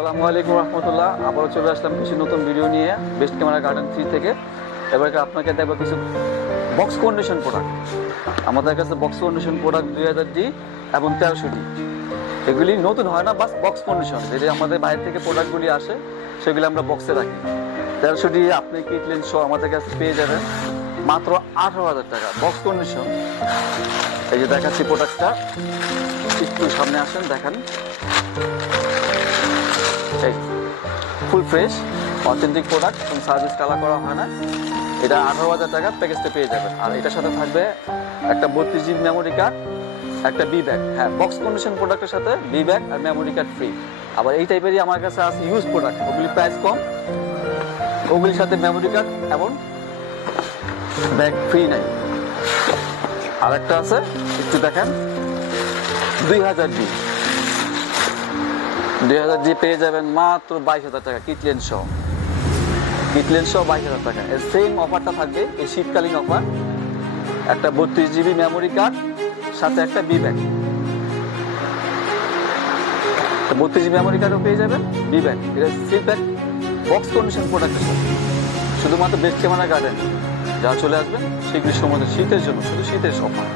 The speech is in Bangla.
আসসালামু আলাইকুম রহমতুল্লাহ। আবারও চলে আসলাম কিছু নতুন ভিডিও নিয়ে বেস্ট ক্যামেরা গার্ডেন 3 থেকে। এবারে আপনাকে দেখবো কিছু বক্স কন্ডিশন প্রোডাক্ট। আমাদের কাছে বক্স কন্ডিশন প্রোডাক্ট 2000D এবং 1300D, এগুলি নতুন হয় না, বাস বক্স কন্ডিশন। যেটি আমাদের বাইরে থেকে প্রোডাক্টগুলি আসে সেগুলি আমরা বক্সে রাখি। 1300D আপনি কিট লেন্স সহ আমাদের কাছে পেয়ে যাবেন মাত্র 18,000 টাকা বক্স কন্ডিশন। এই যে দেখাচ্ছি প্রোডাক্টটা, একটু সামনে আসেন দেখান। এই ফুল ফ্রেশ অথেন্টিক প্রোডাক্ট, কোনো সার্ভিস কালার করা হয় না। এটা 18,000 টাকা প্যাকেজটা পেয়ে যাবেন। আর এটার সাথে থাকবে একটা 32GB মেমোরি কার্ড, একটা বি ব্যাগ। হ্যাঁ, বক্স কন্ডিশন প্রোডাক্টের সাথে বি ব্যাগ আর মেমোরি কার্ড ফ্রি। আবার এই টাইপেরই আমার কাছে আছে ইউজ প্রোডাক্ট, ওগুলি প্রাইস কম, ওগুলির সাথে মেমোরি কার্ড এবং ব্যাগ ফ্রি নাই। আর একটা আছে, একটু দেখেন, 2000D পেয়ে যাবেন মাত্র 22,000 টাকা কিট লেন্স সহ। কিট লেন্স সহ 22,000 টাকা। এর সেম অফারটা থাকবে এই শীতকালীন অফার, একটা 32GB মেমোরি কার্ড সাথে একটা বি ব্যাগ। 32GB মেমোরি কার্ডও পেয়ে যাবেন, বি ব্যাগ। এটা সিল ব্যাগ বক্স কন্ডিশন প্রোডাক্টের সাথে, শুধুমাত্র বেস্ট ক্যামেরা গার্ডেন। যা চলে আসবেন শীঘ্রই সময় শীতের জন্য, শুধু শীতের অফার।